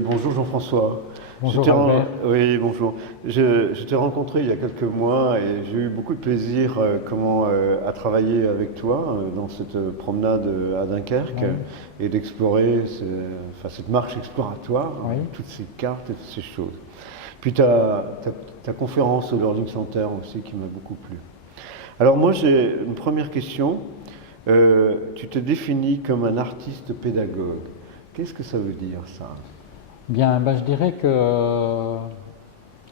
Bonjour Jean-François. Bonjour Albert. Oui, bonjour. Je t'ai rencontré il y a quelques mois et j'ai eu beaucoup de plaisir à travailler avec toi dans cette promenade à Dunkerque Oui, et d'explorer cette marche exploratoire oui. avec toutes ces cartes et toutes ces choses. Puis ta conférence au Learning Center aussi qui m'a beaucoup plu. Alors moi j'ai une première question. Tu te définis comme un artiste pédagogue. Qu'est-ce que ça veut dire ça? Bien, ben, je dirais que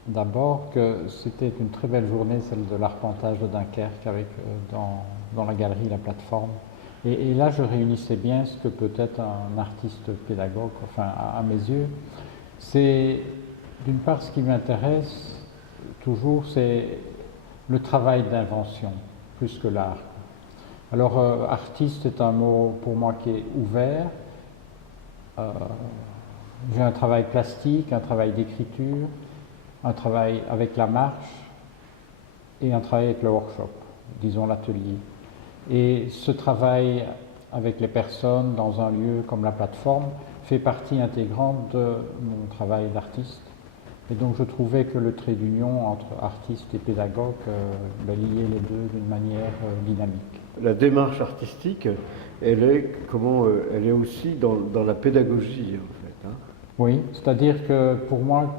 d'abord que c'était une très belle journée, celle de l'arpentage de Dunkerque, avec dans la galerie la plateforme. Et là, je réunissais bien ce que peut être un artiste pédagogue, enfin à mes yeux. C'est d'une part ce qui m'intéresse toujours, c'est le travail d'invention, plus que l'art. Alors, artiste est un mot pour moi qui est ouvert. Euh, J'ai un travail plastique, un travail d'écriture, un travail avec la marche et un travail avec le workshop, disons l'atelier. Et ce travail avec les personnes dans un lieu comme la plateforme fait partie intégrante de mon travail d'artiste. Et donc je trouvais que le trait d'union entre artiste et pédagogue liait les deux d'une manière dynamique. La démarche artistique, elle est aussi dans la pédagogie en fait, hein. Oui, c'est-à-dire que pour moi,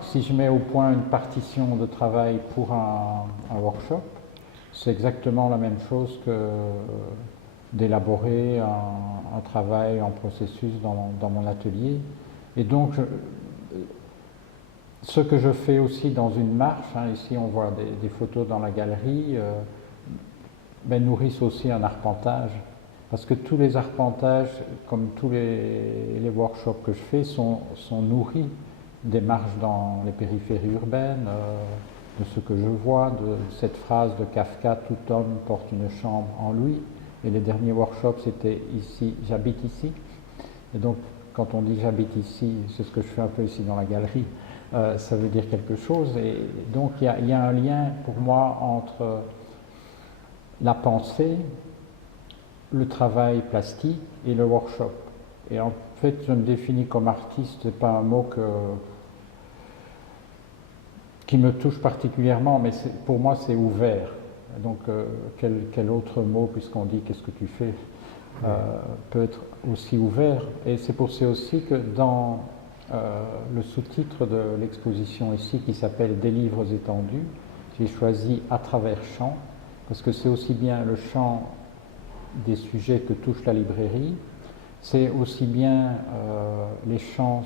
si je mets au point une partition de travail pour un workshop, c'est exactement la même chose que d'élaborer un travail en processus dans mon atelier. Et donc, ce que je fais aussi dans une marche, hein, ici on voit des photos dans la galerie, nourrissent aussi un arpentage. Parce que tous les arpentages, comme tous les workshops que je fais, sont nourris des marches dans les périphéries urbaines, de ce que je vois, de cette phrase de Kafka, tout homme porte une chambre en lui. Et les derniers workshops, c'était ici, j'habite ici. Et donc, quand on dit j'habite ici, c'est ce que je fais un peu ici dans la galerie, ça veut dire quelque chose. Et donc, il y a un lien pour moi entre la pensée, le travail plastique et le workshop. Et en fait, je me définis comme artiste, c'est pas un mot qui me touche particulièrement, mais pour moi c'est ouvert. Donc quel autre mot, puisqu'on dit qu'est-ce que tu fais, peut être aussi ouvert. Et c'est pour ça aussi que dans le sous-titre de l'exposition ici, qui s'appelle Des livres étendus, j'ai choisi À travers champs, parce que c'est aussi bien le champ des sujets que touche la librairie, c'est aussi bien les champs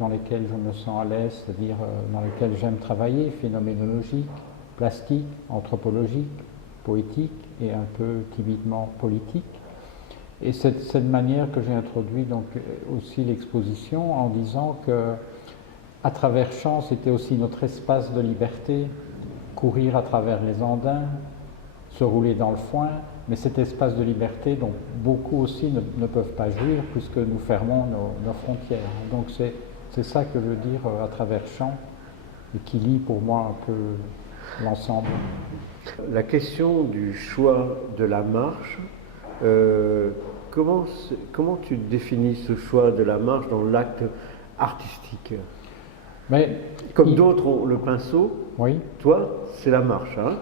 dans lesquels je me sens à l'aise, c'est-à-dire dans lesquels j'aime travailler, phénoménologique, plastique, anthropologique, poétique et un peu timidement politique. Et c'est de cette manière que j'ai introduit donc aussi l'exposition en disant que à travers champs, c'était aussi notre espace de liberté, courir à travers les andins, se rouler dans le foin, mais cet espace de liberté dont beaucoup aussi ne peuvent pas jouir puisque nous fermons nos frontières. Donc c'est ça que je veux dire à travers champs et qui lie pour moi un peu l'ensemble. La question du choix de la marche, euh, comment tu définis ce choix de la marche dans l'acte artistique? Mais Comme d'autres ont le pinceau, oui, toi, c'est la marche, hein?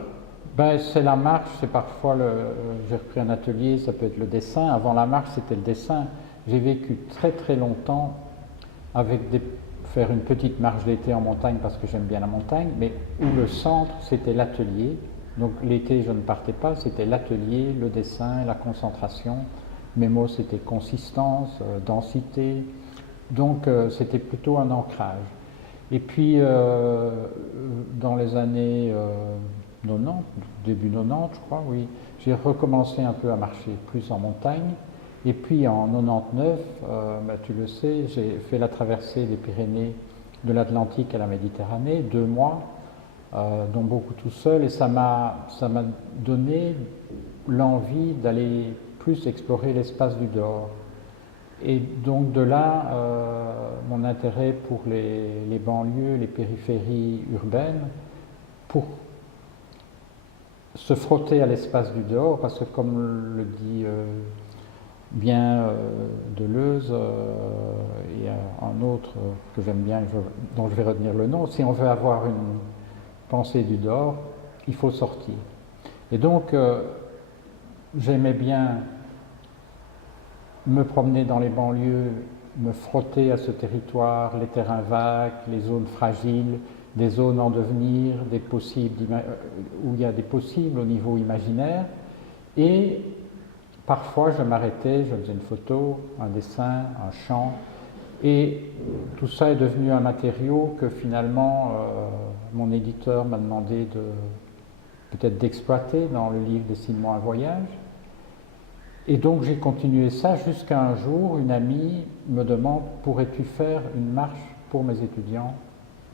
c'est la marche, c'est parfois j'ai repris un atelier, ça peut être le dessin. Avant la marche, c'était le dessin. J'ai vécu très très longtemps avec faire une petite marche d'été en montagne parce que j'aime bien la montagne, mais où le centre c'était l'atelier. Donc l'été je ne partais pas, c'était l'atelier, le dessin, la concentration. Mes mots c'était consistance, densité. Donc c'était plutôt un ancrage. Et puis dans les années 90, début 90 je crois, oui, j'ai recommencé un peu à marcher plus en montagne. Et puis en 99, tu le sais, j'ai fait la traversée des Pyrénées de l'Atlantique à la Méditerranée, 2 mois, dont beaucoup tout seul, et ça m'a donné l'envie d'aller plus explorer l'espace du dehors. Et donc de là, mon intérêt pour les banlieues, les périphéries urbaines, pour se frotter à l'espace du dehors, parce que comme le dit bien Deleuze et un autre que j'aime bien, dont je vais retenir le nom. Si on veut avoir une pensée du dehors, il faut sortir. Et donc, j'aimais bien me promener dans les banlieues, me frotter à ce territoire, les terrains vagues, les zones fragiles, des zones en devenir, des possibles, où il y a des possibles au niveau imaginaire. Et parfois, je m'arrêtais, je faisais une photo, un dessin, un chant, et tout ça est devenu un matériau que finalement mon éditeur m'a demandé peut-être d'exploiter dans le livre Dessine-moi un voyage. Et donc j'ai continué ça jusqu'à un jour, une amie me demande « Pourrais-tu faire une marche pour mes étudiants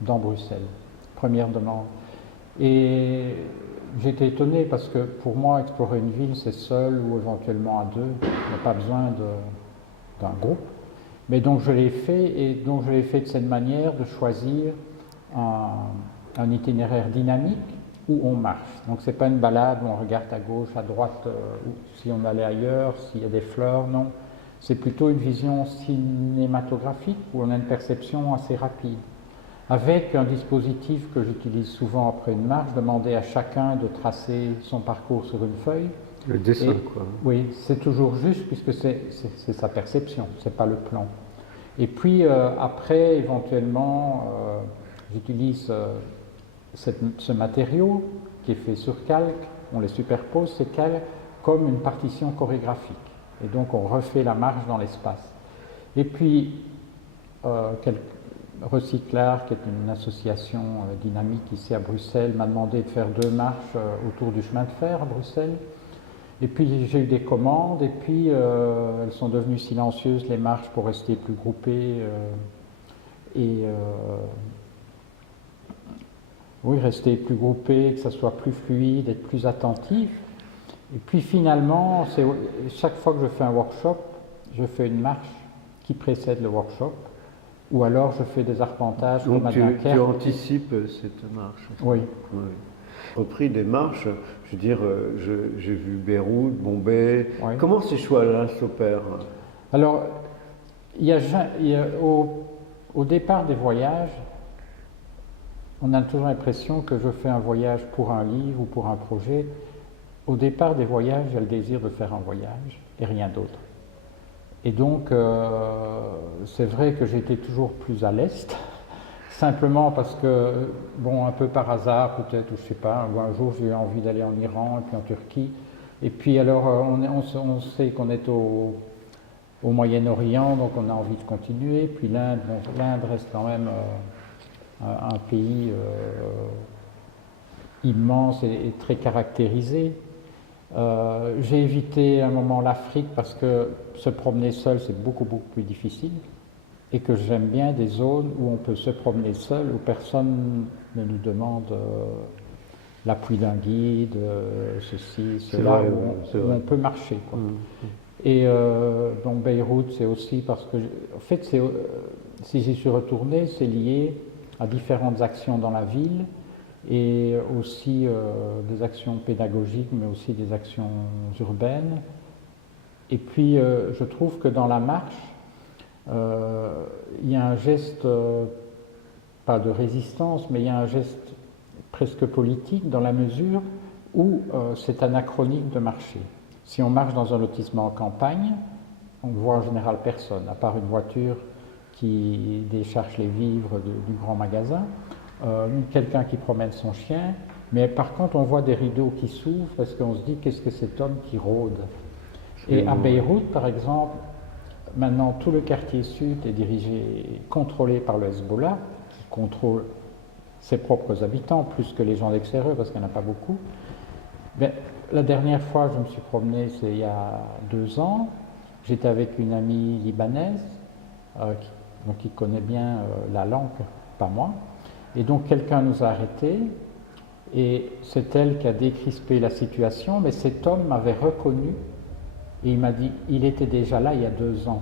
dans Bruxelles ?» Première demande. Et j'étais étonné parce que pour moi, explorer une ville, c'est seul ou éventuellement à deux. Il n'y a pas besoin d'un groupe. Mais donc je l'ai fait, et donc je l'ai fait de cette manière de choisir un itinéraire dynamique où on marche. Donc c'est pas une balade où on regarde à gauche, à droite, ou si on allait ailleurs, s'il y a des fleurs, non. C'est plutôt une vision cinématographique où on a une perception assez rapide. Avec un dispositif que j'utilise souvent après une marche, demander à chacun de tracer son parcours sur une feuille. Le dessin, quoi. Oui, c'est toujours juste puisque c'est sa perception, c'est pas le plan. Et puis après, éventuellement, j'utilise ce matériau qui est fait sur calque, on les superpose, ces calques, comme une partition chorégraphique. Et donc on refait la marche dans l'espace. Et puis, Recyclard, qui est une association dynamique ici à Bruxelles, m'a demandé de faire 2 marches autour du chemin de fer à Bruxelles. Et puis j'ai eu des commandes, et puis elles sont devenues silencieuses, les marches, pour rester plus groupées. Oui, rester plus groupé, que ça soit plus fluide, être plus attentif. Et puis finalement, chaque fois que je fais un workshop, je fais une marche qui précède le workshop, ou alors je fais des arpentages. Donc comme tu anticipes cette marche. Oui. Oui. Repris des marches, je veux dire, j'ai vu Beyrouth, Bombay. Oui. Comment ces choix-là s'opèrent? Alors, au départ des voyages, on a toujours l'impression que je fais un voyage pour un livre ou pour un projet. Au départ des voyages, j'ai le désir de faire un voyage et rien d'autre. Et donc, c'est vrai que j'étais toujours plus à l'est, simplement parce que, bon, un peu par hasard peut-être, ou je sais pas, un jour j'ai eu envie d'aller en Iran et puis en Turquie. Et puis alors, on sait qu'on est au Moyen-Orient, donc on a envie de continuer. Puis l'Inde reste quand même un pays immense et très caractérisé. J'ai évité un moment l'Afrique parce que se promener seul c'est beaucoup plus difficile, et que j'aime bien des zones où on peut se promener seul, où personne ne nous demande l'appui d'un guide, ceci, cela, où on peut marcher, quoi. Et donc Beyrouth, c'est aussi parce que, en fait, si j'y suis retourné, c'est lié à différentes actions dans la ville, et aussi des actions pédagogiques, mais aussi des actions urbaines. Et puis, je trouve que dans la marche, il y a un geste, pas de résistance, mais il y a un geste presque politique, dans la mesure où c'est anachronique de marcher. Si on marche dans un lotissement en campagne, on ne voit en général personne, à part une voiture qui décharge les vivres du grand magasin, quelqu'un qui promène son chien, mais par contre on voit des rideaux qui s'ouvrent parce qu'on se dit qu'est-ce que cet homme qui rôde. Et à Beyrouth par exemple, maintenant tout le quartier sud est contrôlé par le Hezbollah, qui contrôle ses propres habitants plus que les gens d'extérieur parce qu'il n'y en a pas beaucoup. Mais la dernière fois je me suis promené, c'est il y a 2 ans, j'étais avec une amie libanaise qui connaît bien la langue, pas moi. Et donc quelqu'un nous a arrêtés, et c'est elle qui a décrispé la situation, mais cet homme m'avait reconnu, et il m'a dit, il était déjà là il y a 2 ans,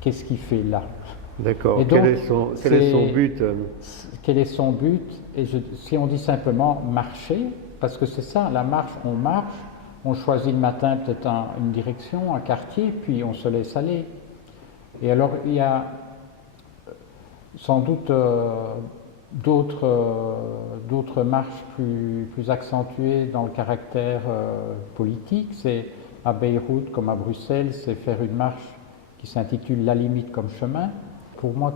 qu'est-ce qu'il fait là? D'accord, quel est son but? Quel est son but? Et si on dit simplement marcher, parce que c'est ça, la marche, on marche on choisit le matin peut-être une direction, un quartier, puis on se laisse aller. Et alors il y a sans doute d'autres marches plus accentuées dans le caractère politique. C'est à Beyrouth comme à Bruxelles, c'est faire une marche qui s'intitule La limite comme chemin. Pour moi,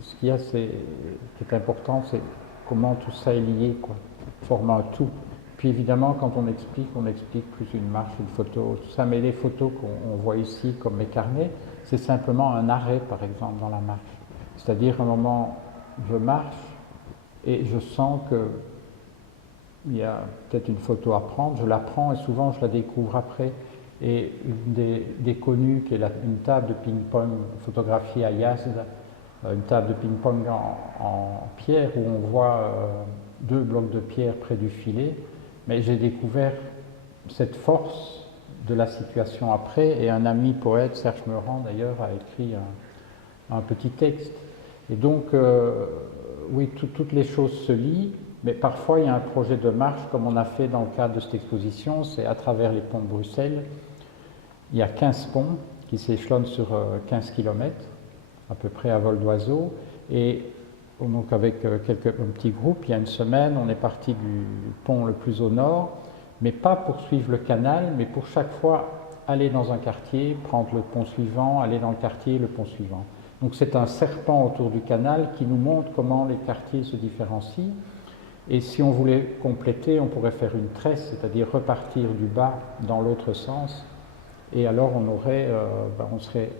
ce qu'il y a, qui est important, c'est comment tout ça est lié, quoi, forme un tout. Puis évidemment, quand on explique plus une marche, une photo, tout ça. Mais les photos qu'on voit ici, comme mes carnets, c'est simplement un arrêt, par exemple, dans la marche. C'est-à-dire, un moment, je marche et je sens qu'il y a peut-être une photo à prendre, je la prends et souvent je la découvre après. Et une des connues, qui est une table de ping-pong photographiée à Yazd, une table de ping-pong en pierre où on voit deux blocs de pierre près du filet. Mais j'ai découvert cette force de la situation après, et un ami poète, Serge Meurant d'ailleurs, a écrit un petit texte. Et donc, oui, toutes les choses se lient, mais parfois il y a un projet de marche, comme on a fait dans le cadre de cette exposition, c'est à travers les ponts de Bruxelles. Il y a 15 ponts qui s'échelonnent sur 15 km, à peu près à vol d'oiseau, et donc avec un petit groupe, il y a une semaine, on est parti du pont le plus au nord, mais pas pour suivre le canal, mais pour chaque fois aller dans un quartier, prendre le pont suivant, aller dans le quartier, le pont suivant. Donc c'est un serpent autour du canal qui nous montre comment les quartiers se différencient. Et si on voulait compléter, on pourrait faire une tresse, c'est-à-dire repartir du bas dans l'autre sens. Et alors on serait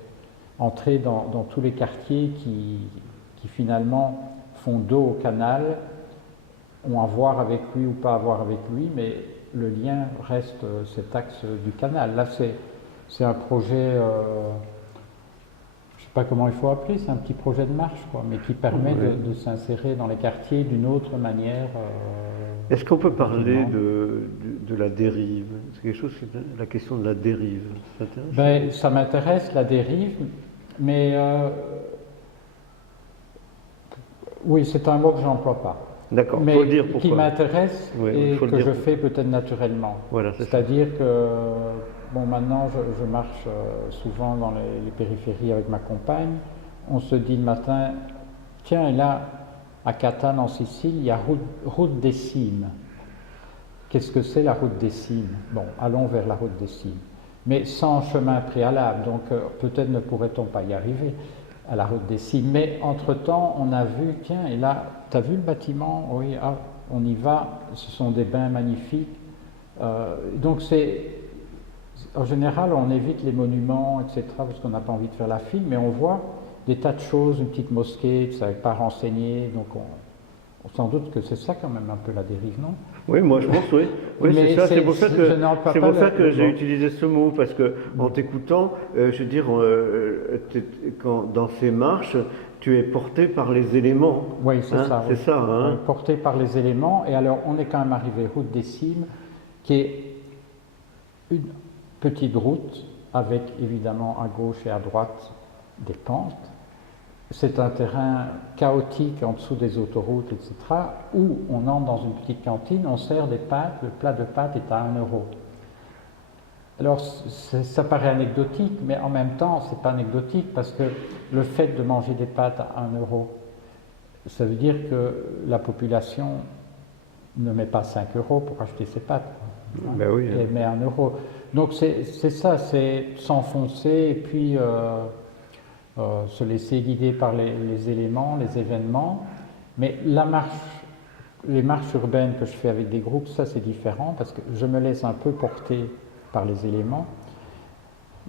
entré dans tous les quartiers qui finalement font dos au canal, ont à voir avec lui ou pas à voir avec lui, mais le lien reste cet axe du canal. Là, c'est un projet, je ne sais pas comment il faut appeler, c'est un petit projet de marche, quoi, mais qui permet de s'insérer dans les quartiers d'une autre manière. Est-ce qu'on peut parler de la dérive? C'est quelque chose, la question de la dérive, ça t'intéresse? Ben, ça m'intéresse, la dérive, mais oui, c'est un mot que je n'emploie pas. D'accord, mais faut le dire pourquoi. Qui m'intéresse et que je fais peut-être naturellement. Voilà, c'est-à-dire que, bon, maintenant je marche souvent dans les périphéries avec ma compagne, on se dit le matin, tiens, et là, à Catane en Sicile, il y a route des cimes. Qu'est-ce que c'est la route des cimes? Bon, allons vers la route des cimes. Mais sans chemin préalable, donc peut-être ne pourrait-on pas y arriver à la route des cimes. Mais entre-temps, on a vu, tiens, et là, tu as vu le bâtiment? Oui, on y va, ce sont des bains magnifiques. Donc en général, on évite les monuments, etc., parce qu'on n'a pas envie de faire la file, mais on voit des tas de choses, une petite mosquée, ça n'avait pas renseigné, donc on sans doute que c'est ça quand même un peu la dérive, non? Oui, moi je pense, oui. Oui, c'est ça, c'est pour ça que j'ai utilisé ce mot, parce que en t'écoutant, je veux dire, dans ces marches, tu es porté par les éléments. Oui, c'est ça. C'est ça, hein. Porté par les éléments, et alors on est quand même arrivé route des cimes, qui est une petite route, avec évidemment à gauche et à droite des pentes. C'est un terrain chaotique en dessous des autoroutes, etc., où on entre dans une petite cantine, on sert des pâtes, le plat de pâtes est à 1 euro. Alors ça paraît anecdotique, mais en même temps, c'est pas anecdotique, parce que le fait de manger des pâtes à 1 euro, ça veut dire que la population ne met pas 5 euros pour acheter ses pâtes. Hein, ben oui, elle met 1 euro. Donc c'est ça, c'est s'enfoncer et puis se laisser guider par les éléments, les événements. Mais les marches urbaines que je fais avec des groupes, ça c'est différent parce que je me laisse un peu porter par les éléments,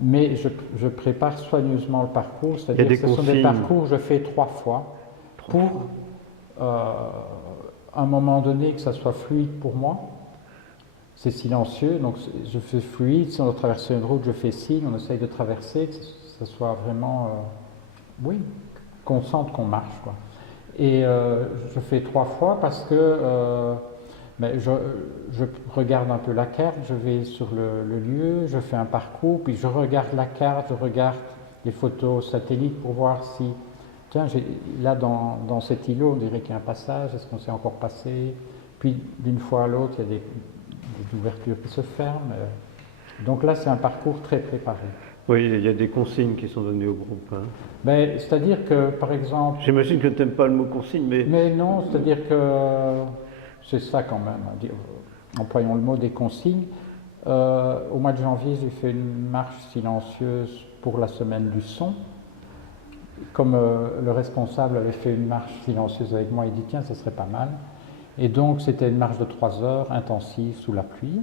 mais je prépare soigneusement le parcours, c'est-à-dire que ce sont des parcours que je fais 3 fois pour à un moment donné que ça soit fluide pour moi. C'est silencieux, donc je fais fluide. Si on doit traverser une route, je fais signe, on essaye de traverser, que ce soit vraiment, oui, qu'on sente qu'on marche, quoi. Et je fais 3 fois parce que je regarde un peu la carte, je vais sur le lieu, je fais un parcours, puis je regarde la carte, je regarde les photos satellites pour voir si, tiens, là dans cet îlot, on dirait qu'il y a un passage, est-ce qu'on s'est encore passé? Puis d'une fois à l'autre, il y a des ouvertures qui se ferment. Donc là, c'est un parcours très préparé. Oui, il y a des consignes qui sont données au groupe. Hein. Mais c'est-à-dire que, par exemple... J'imagine que tu n'aimes pas le mot consigne, mais... Mais non, c'est-à-dire que c'est ça quand même, employons le mot des consignes. Au mois de janvier, j'ai fait une marche silencieuse pour la semaine du son. Comme le responsable avait fait une marche silencieuse avec moi, il dit tiens, ça serait pas mal. Et donc c'était une marche de 3 heures intensive sous la pluie.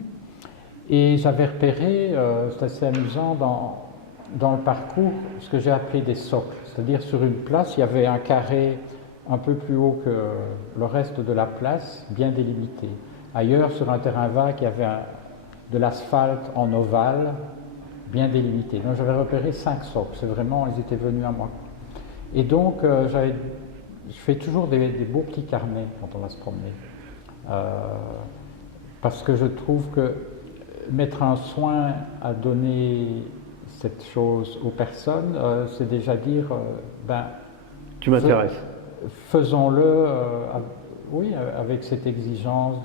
Et j'avais repéré, c'est assez amusant, dans le parcours, ce que j'ai appelé des socles. C'est-à-dire sur une place, il y avait un carré un peu plus haut que le reste de la place, bien délimité. Ailleurs, sur un terrain vague, il y avait de l'asphalte en ovale, bien délimité. Donc j'avais repéré 5 socles, c'est vraiment, ils étaient venus à moi. Et donc je fais toujours des beaux petits carnets quand on va se promener. Parce que je trouve que mettre un soin à donner cette chose aux personnes, c'est déjà dire, tu m'intéresses. Faisons-le oui, avec cette exigence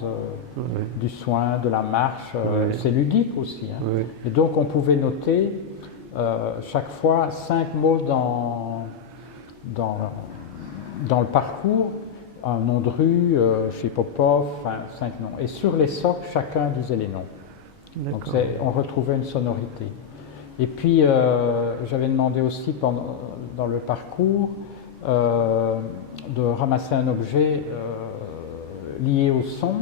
du soin, de la marche. C'est ludique aussi. Hein. Oui. Et donc on pouvait noter chaque fois 5 mots dans le parcours, un nom de rue, chez Popov, enfin 5 noms. Et sur les socles, chacun disait les noms. Donc on retrouvait une sonorité. Et puis j'avais demandé aussi dans le parcours de ramasser un objet lié au son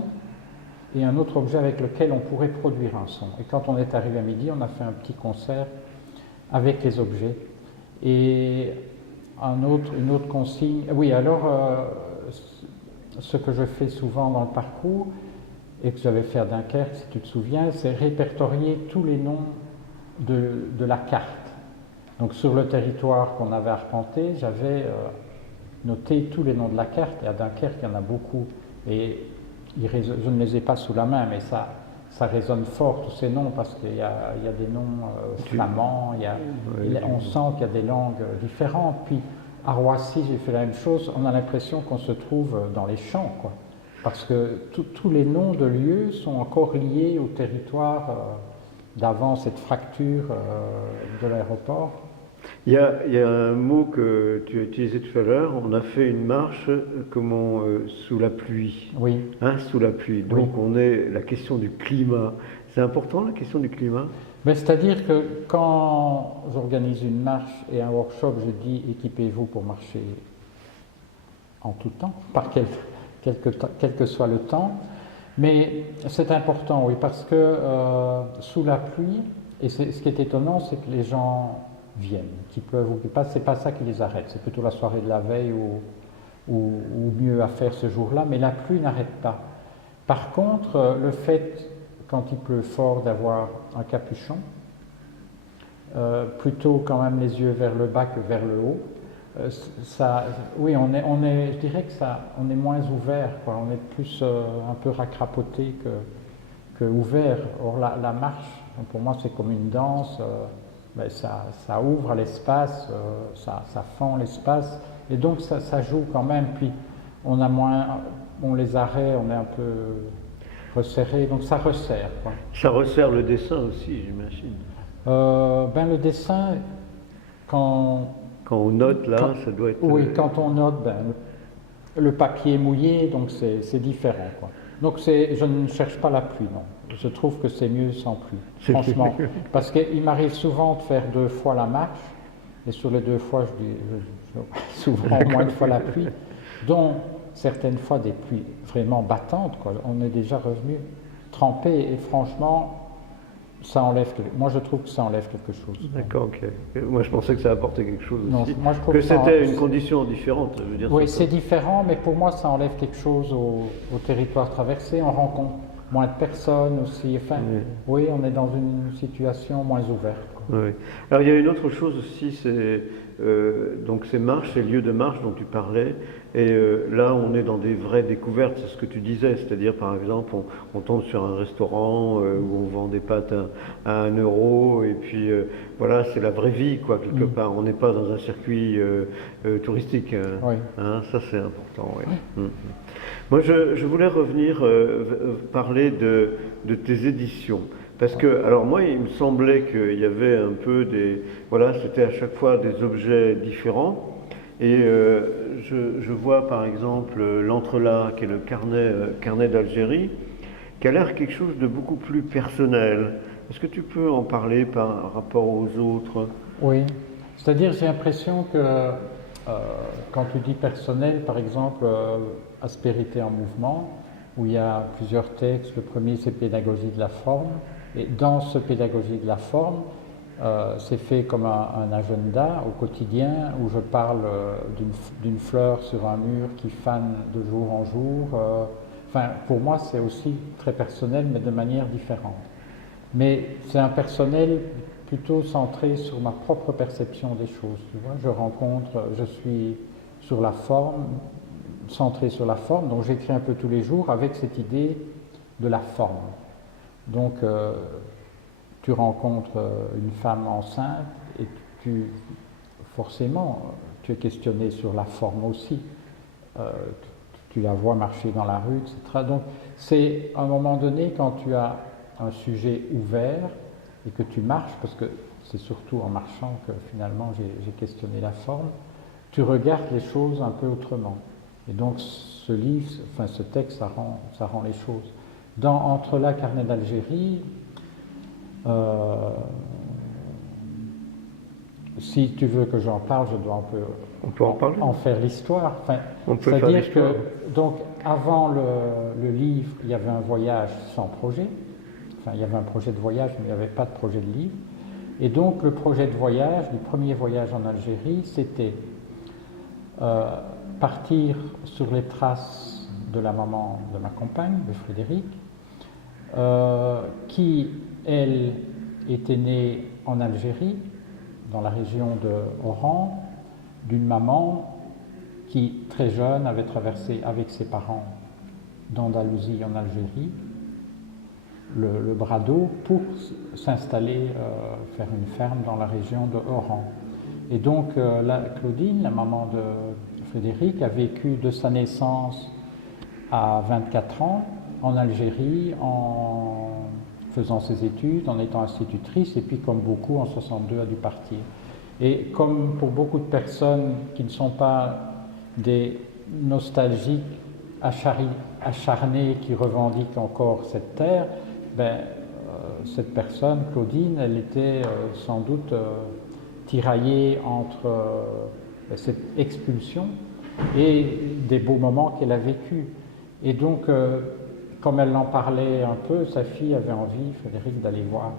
et un autre objet avec lequel on pourrait produire un son. Et quand on est arrivé à midi, on a fait un petit concert avec les objets. Et une autre consigne. Oui, alors ce que je fais souvent dans le parcours et que j'avais fait à Dunkerque, si tu te souviens, c'est répertorier tous les noms de la carte. Donc sur le territoire qu'on avait arpenté, j'avais noté tous les noms de la carte, et à Dunkerque, il y en a beaucoup. Et je ne les ai pas sous la main, mais ça résonne fort, tous ces noms, parce qu'il y a des noms flamands, on sent qu'il y a des langues différentes. Puis à Roissy, j'ai fait la même chose, on a l'impression qu'on se trouve dans les champs, quoi. Parce que tous les noms de lieux sont encore liés au territoire d'avant cette fracture de l'aéroport. Il y a un mot que tu as utilisé tout à l'heure, on a fait une marche sous la pluie. Oui. Hein, sous la pluie. Donc oui. la question du climat. C'est important la question du climat? C'est-à-dire que quand j'organise une marche et un workshop, je dis équipez-vous pour marcher en tout temps, par quel que soit le temps. Mais c'est important, oui, parce que sous la pluie, et ce qui est étonnant, c'est que les gens viennent, qu'il pleuve ou qu'il passe, c'est pas ça qui les arrête, c'est plutôt la soirée de la veille ou mieux à faire ce jour-là, mais la pluie n'arrête pas. Par contre, le fait, quand il pleut fort, d'avoir un capuchon, plutôt quand même les yeux vers le bas que vers le haut, oui, je dirais que on est moins ouvert, quoi. On est plus un peu racrapoté que ouvert. Or la marche, pour moi, c'est comme une danse. Ça ouvre à l'espace, ça fend l'espace, et donc ça joue quand même. Puis les arrêts, on est un peu resserré, donc ça resserre, quoi. Ça resserre le dessin aussi, j'imagine. Le dessin, quand on note là, ça doit être... Oui, quand on note, le papier est mouillé, donc c'est différent, quoi. Donc je ne cherche pas la pluie, non. Je trouve que c'est mieux sans pluie, franchement. Parce qu'il m'arrive souvent de faire 2 fois la marche, et sur les 2 fois, je dis souvent au moins 1 fois la pluie, dont certaines fois des pluies vraiment battantes, quoi. On est déjà revenu trempé, et franchement, moi je trouve que ça enlève quelque chose. D'accord, ok. Moi je pensais que ça apportait quelque chose aussi. Non, moi, je trouve que c'était une condition différente, je veux dire. Oui, c'est différent, mais pour moi ça enlève quelque chose au territoire traversé. On rencontre moins de personnes aussi. Enfin, oui, on est dans une situation moins ouverte, quoi. Oui. Alors il y a une autre chose aussi, c'est donc ces marches, ces lieux de marche dont tu parlais, et là on est dans des vraies découvertes, c'est ce que tu disais, c'est-à-dire par exemple on tombe sur un restaurant où on vend des pâtes à 1 euro, et puis voilà, c'est la vraie vie, quoi, quelque part. On n'est pas dans un circuit touristique, Oui. Hein, ça c'est important, oui. Moi je voulais revenir parler de tes éditions. Parce que, alors moi, il me semblait qu'il y avait un peu des... Voilà, c'était à chaque fois des objets différents. Et je vois par exemple l'entrelac, qui est le carnet d'Algérie, qui a l'air quelque chose de beaucoup plus personnel. Est-ce que tu peux en parler par rapport aux autres? Oui, c'est-à-dire j'ai l'impression que quand tu dis personnel, par exemple, Aspérité en mouvement, où il y a plusieurs textes, le premier c'est Pédagogie de la forme, et dans ce Pédagogie de la forme, c'est fait comme un agenda au quotidien où je parle d'une fleur sur un mur qui fane de jour en jour. Enfin, pour moi, c'est aussi très personnel, mais de manière différente. Mais c'est un personnel plutôt centré sur ma propre perception des choses. Tu vois, je suis sur la forme, centré sur la forme, donc j'écris un peu tous les jours avec cette idée de la forme. Donc, tu rencontres une femme enceinte et forcément, tu es questionné sur la forme aussi. Tu la vois marcher dans la rue, etc. Donc, c'est à un moment donné, quand tu as un sujet ouvert et que tu marches, parce que c'est surtout en marchant que finalement j'ai questionné la forme, tu regardes les choses un peu autrement. Et donc ce livre, enfin ce texte, ça rend les choses. Dans Entrelacs, carnet d'Algérie, si tu veux que j'en parle, je dois On peut en parler. en faire l'histoire. Enfin, On peut faire c'est-à-dire l'histoire. que donc avant le livre, il y avait un voyage sans projet. Enfin, il y avait un projet de voyage, mais il n'y avait pas de projet de livre. Et donc le projet de voyage, du premier voyage en Algérie, c'était partir sur les traces de la maman de ma compagne, de Frédéric, qui, elle, était née en Algérie, dans la région de Oran, d'une maman qui, très jeune, avait traversé avec ses parents d'Andalousie en Algérie le bras d'eau pour s'installer, faire une ferme dans la région de Oran. Et donc Claudine, la maman de Frédéric, a vécu de sa naissance à 24 ans en Algérie en faisant ses études, en étant institutrice, et puis comme beaucoup en 62 a dû partir. Et comme pour beaucoup de personnes qui ne sont pas des nostalgiques acharnés qui revendiquent encore cette terre, cette personne, Claudine, elle était sans doute tiraillée entre cette expulsion et des beaux moments qu'elle a vécus. Et donc, comme elle en parlait un peu, sa fille avait envie, Frédéric, d'aller voir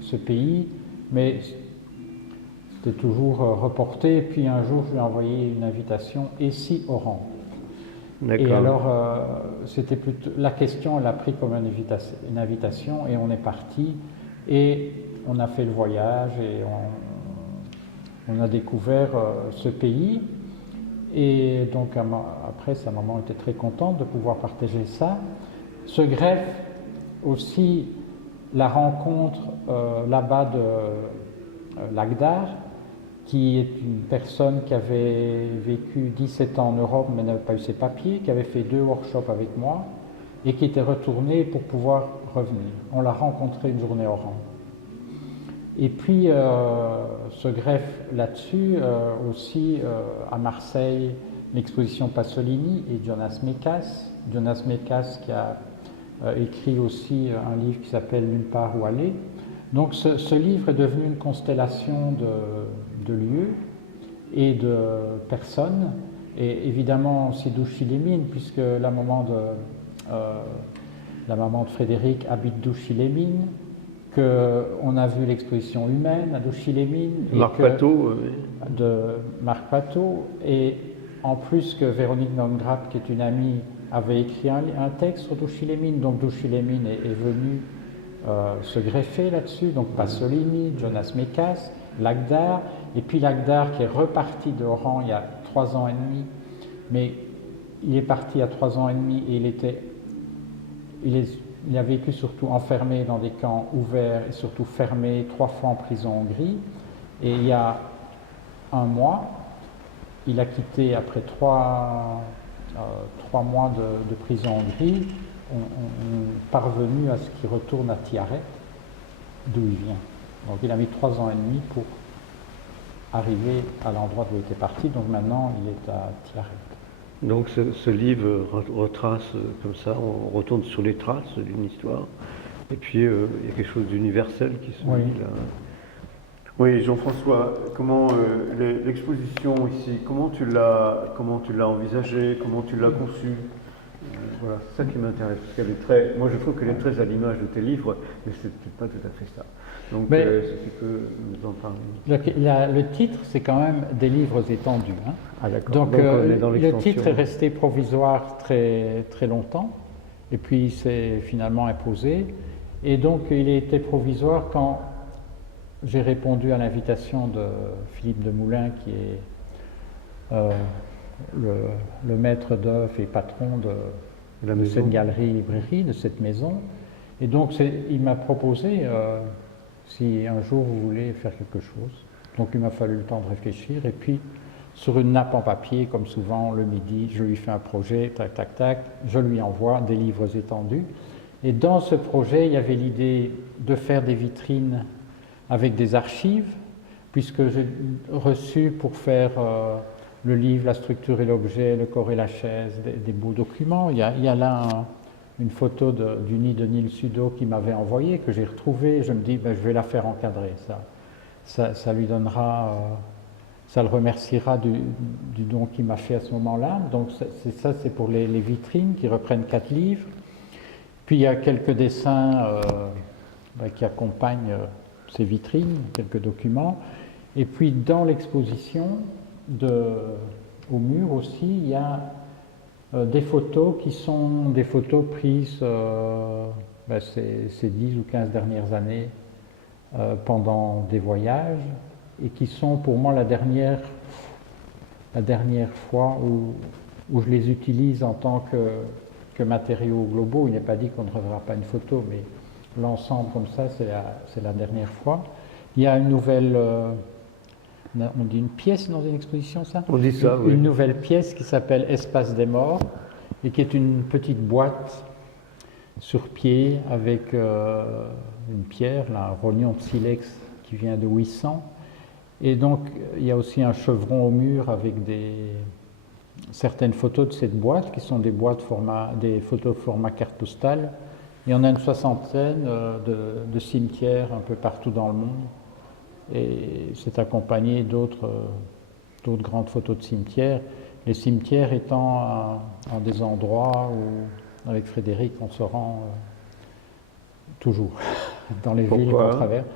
ce pays, mais c'était toujours reporté. Et puis un jour, je lui ai envoyé une invitation, et si Oran? Et alors, c'était plutôt la question, elle a pris comme une invitation, et on est parti, et on a fait le voyage, et on a découvert ce pays. Et donc après, sa maman était très contente de pouvoir partager ça. Se greffe aussi la rencontre là-bas de Lagdar, qui est une personne qui avait vécu 17 ans en Europe mais n'avait pas eu ses papiers, qui avait fait 2 workshops avec moi et qui était retournée pour pouvoir revenir. On l'a rencontrée une journée Oran. Et puis se greffe là-dessus aussi à Marseille l'exposition Pasolini et Jonas Mekas. Jonas Mekas qui a écrit aussi un livre qui s'appelle Nulle part où aller. Donc ce livre est devenu une constellation de lieux et de personnes, et évidemment aussi d'Ouchilémine, puisque la maman de Frédéric habite d'Ouchilémine, qu'on a vu l'exposition humaine à Douchilémine de Marc Pateau, et en plus que Véronique Nomgrap, qui est une amie, avait écrit un texte sur Douchilémine, donc Douchilémine est venue se greffer là-dessus, donc Pasolini, Jonas Mekas, Lagdar, et puis Lagdar qui est reparti de Oran il y a 3 ans et demi, mais il est parti à 3 ans et demi et il a vécu surtout enfermé dans des camps ouverts et surtout fermé 3 fois en prison en Hongrie. Et il y a 1 mois, il a quitté après 3 mois de prison en Hongrie, on parvenu à ce qu'il retourne à Tiaret. d'où il vient. Donc il a mis 3 ans et demi pour arriver à l'endroit d'où il était parti, donc maintenant il est à Tiaret. Donc ce livre retrace comme ça, on retourne sur les traces d'une histoire, et puis il y a quelque chose d'universel qui se Oui. lit là. Oui, Jean-François, comment l'exposition ici, comment tu l'as envisagée, comment tu l'as conçue? Voilà, c'est ça qui m'intéresse, parce qu'elle est très, moi je trouve qu'elle est très à l'image de tes livres, mais c'est peut-être pas tout à fait ça. Donc si tu peux nous en parler. Le titre, c'est quand même des livres étendus. Hein. Ah d'accord. Donc on est dans le l'extension. titre est resté provisoire très, très longtemps, et puis il s'est finalement imposé. Et donc il a été provisoire quand j'ai répondu à l'invitation de Philippe Demoulin, qui est le maître d'œuvre et patron de cette galerie-librairie, de cette maison. Et donc il m'a proposé si un jour vous voulez faire quelque chose. Donc il m'a fallu le temps de réfléchir. Et puis sur une nappe en papier, comme souvent le midi, je lui fais un projet, tac, tac, tac, je lui envoie des livres étendus. Et dans ce projet, il y avait l'idée de faire des vitrines avec des archives, puisque j'ai reçu pour faire le livre, la structure et l'objet, le corps et la chaise, des beaux documents. Il y a là une photo du nid de Nil Sudo qui m'avait envoyé, que j'ai retrouvé. Je me dis, ben, je vais la faire encadrer. Ça lui donnera, ça le remerciera du don qu'il m'a fait à ce moment-là. Donc c'est pour les vitrines qui reprennent 4 livres. Puis il y a quelques dessins qui accompagnent ces vitrines, quelques documents. Et puis dans l'exposition, au mur aussi, il y a des photos qui sont des photos prises ces 10 ou 15 dernières années pendant des voyages, et qui sont pour moi la dernière fois où je les utilise en tant que matériaux globaux. Il n'est pas dit qu'on ne reverra pas une photo, mais l'ensemble comme ça, c'est la dernière fois. Il y a une nouvelle, on dit une pièce dans une exposition, ça? On dit ça, oui. Une nouvelle pièce qui s'appelle Espace des morts, et qui est une petite boîte sur pied avec une pierre, là, un rognon de silex qui vient de 800. Et donc il y a aussi un chevron au mur avec certaines photos de cette boîte, qui sont des photos format carte postale. Il y en a une 60aine de cimetières un peu partout dans le monde, et c'est accompagné d'autres grandes photos de cimetières. Les cimetières étant en des endroits où, avec Frédéric, on se rend toujours dans les villes qu'on traverse.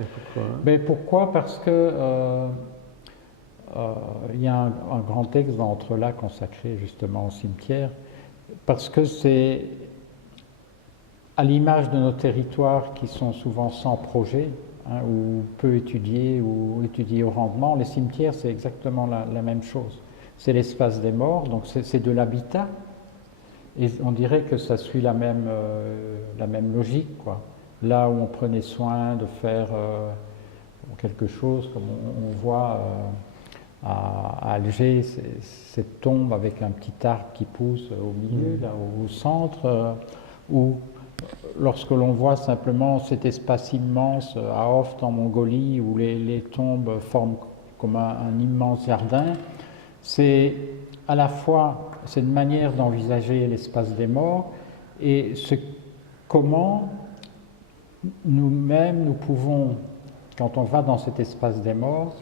Pourquoi? Parce que il y a un grand texte dans Entre-là consacré justement au cimetière, parce que c'est à l'image de nos territoires qui sont souvent sans projet, hein, ou peu étudiés, ou étudiés au rendement. Les cimetières, c'est exactement la même chose. C'est l'espace des morts, donc c'est de l'habitat, et on dirait que ça suit la même logique, quoi. Là où on prenait soin de faire quelque chose, comme on voit à Alger, cette tombe avec un petit arbre qui pousse au milieu, là, au centre, ou lorsque l'on voit simplement cet espace immense à Hoft en Mongolie, où les tombes forment comme un immense jardin, c'est à la fois cette manière d'envisager l'espace des morts et comment nous-mêmes nous pouvons, quand on va dans cet espace des morts,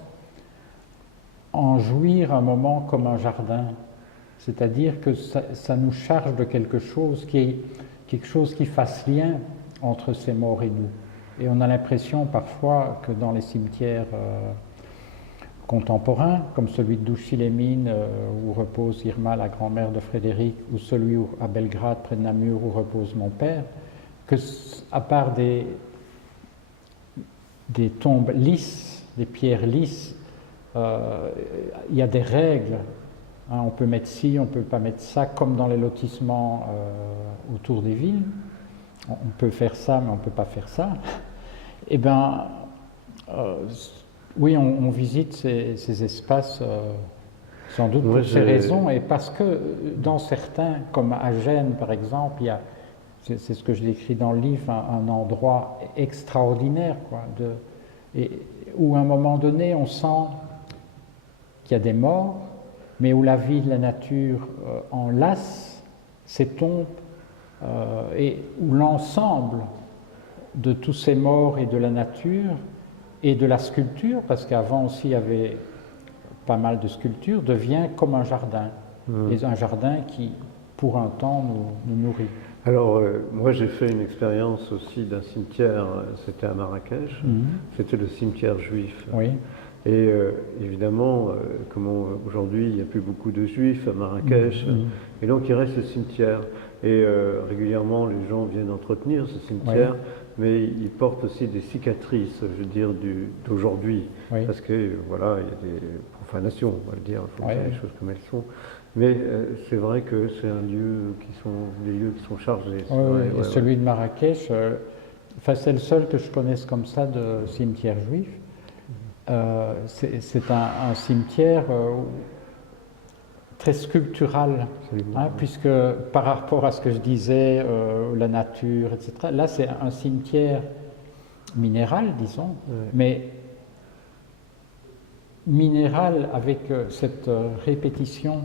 en jouir un moment comme un jardin. C'est-à-dire que ça nous charge de quelque chose qui fasse lien entre ces morts et nous. Et on a l'impression parfois que dans les cimetières contemporains, comme celui de Douchy-les-Mines, où repose Irma, la grand-mère de Frédéric, ou celui à Belgrade, près de Namur, où repose mon père, que à part des tombes lisses, des pierres lisses, il y a des règles. Hein, on peut mettre ci, on ne peut pas mettre ça, comme dans les lotissements autour des villes. On peut faire ça, mais on ne peut pas faire ça. Eh bien, oui, on visite ces espaces sans doute pour ces raisons, et parce que dans certains, comme à Gênes par exemple, il y a c'est ce que je décris dans le livre, un endroit extraordinaire, quoi, où à un moment donné on sent qu'il y a des morts, mais où la vie de la nature enlace, s'étompe, et où l'ensemble de tous ces morts et de la nature et de la sculpture, parce qu'avant aussi il y avait pas mal de sculptures, devient comme un jardin, et un jardin qui, pour un temps, nous nourrit. Alors, moi j'ai fait une expérience aussi d'un cimetière, c'était à Marrakech, c'était le cimetière juif. Oui. Et évidemment, comme aujourd'hui il n'y a plus beaucoup de juifs à Marrakech, et donc il reste le cimetière. Et régulièrement les gens viennent entretenir ce cimetière, mais ils portent aussi des cicatrices, je veux dire, d'aujourd'hui. Parce que voilà, il y a des profanations, on va le dire, il faut dire les choses comme elles sont. Mais c'est vrai que c'est des lieux qui sont chargés. Et celui de Marrakech, c'est le seul que je connaisse comme ça de cimetière juif. C'est un cimetière très sculptural, puisque par rapport à ce que je disais, la nature, etc., là c'est un cimetière minéral, disons, mais minéral avec cette répétition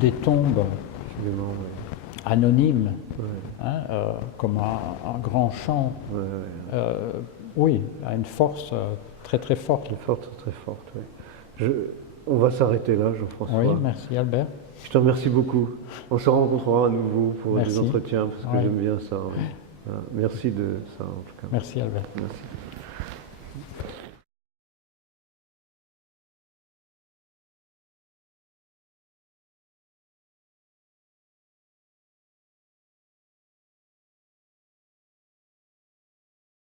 des tombes anonymes, comme un grand chant. Oui, a une force très très forte. Une force très forte, oui. On va s'arrêter là, Jean-François. Oui, merci Albert. Je te remercie beaucoup. On se rencontrera à nouveau pour des entretiens, parce que j'aime bien ça. Oui. Voilà. Merci de ça, en tout cas. Merci Albert. Merci.